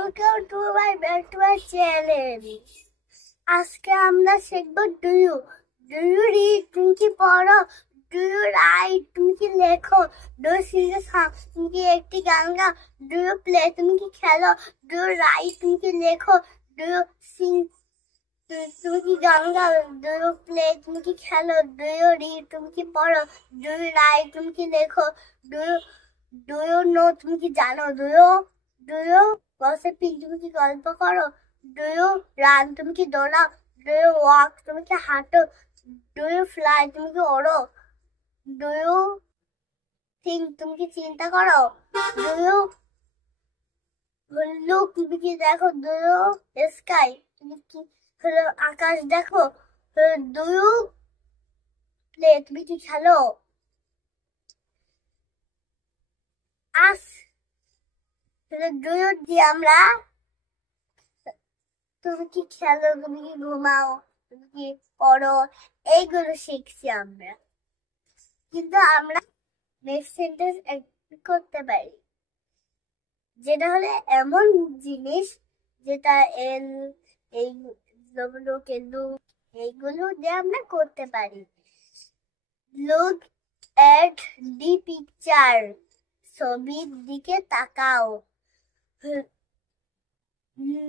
Welcome to my channel. আজকে আমরা শিখব ডু ইউ রিড তুমি কি পড়ো, ডু ইউ রাইট তুমি কি লেখো, do you sing a song তুমি কি একটি গান গাও, ডু ইউ প্লে তুমি কি খেলো, ডু ইউ রাইট তুমি কি লেখো, ডু ইউ সিং তুমি কি গান গাও, ডু ইউ প্লে তুমি কি খেলো, ডু ইউ রিড তুমি কি পড়ো, ডু ইউ রাইট তুমি কি লেখো, ডু ইউ নো তুমি কি জানো, ডু ইউ গসিপিং তুমি কি গল্প করো, ডু ইউ রান তুমি কি দৌড়াও, ডু ইউ ওয়াক তুমি কি হাঁটো, ডু ইউ ফ্লাই তুমি কি ওড়ো, ডু ইউ থিঙ্ক তুমি কি চিন্তা করো, ডু ইউ লুক তুমি কি দেখো, ডু ইউ স্কাই তুমি কি আকাশ দেখো, ডু ইউ প্লে তুমি কি খেলো। আস ডু ইউ দিয়ে আমরা তুমি কি খেলো, তুমি কি ঘুমাও, তুমি কি পড়ো, এইগুলো শিখছি আমরা। কিন্তু আমরা নেক্সট সেন্টেন্স করতে পারি, যেটা হলে এমন জিনিস যেটা এল এই এইগুলো দিয়ে আমরা করতে পারি। লুক এট দি পিকচার ছবির দিকে তাকাও,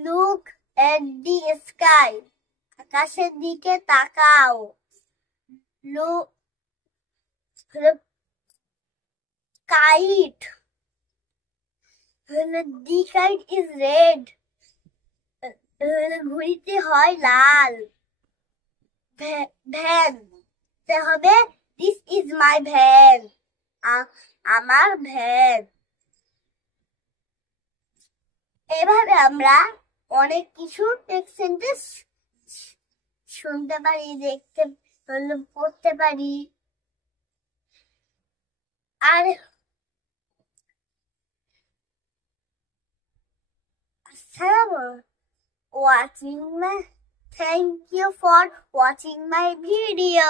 লুক এট দি স্কাই আকাশের দিকে তাকাও, look kite the kite is red ঘুড়িতে হয় লাল, ভ্যান হবে দিস ইজ মাই ভ্যান আমার ভ্যান। এভাবে আমরা অনেক কিছু টেক্সট সেন্টেন্স শুনতে পারি, দেখতে পড়তে পারি। আর thank you for watching my video.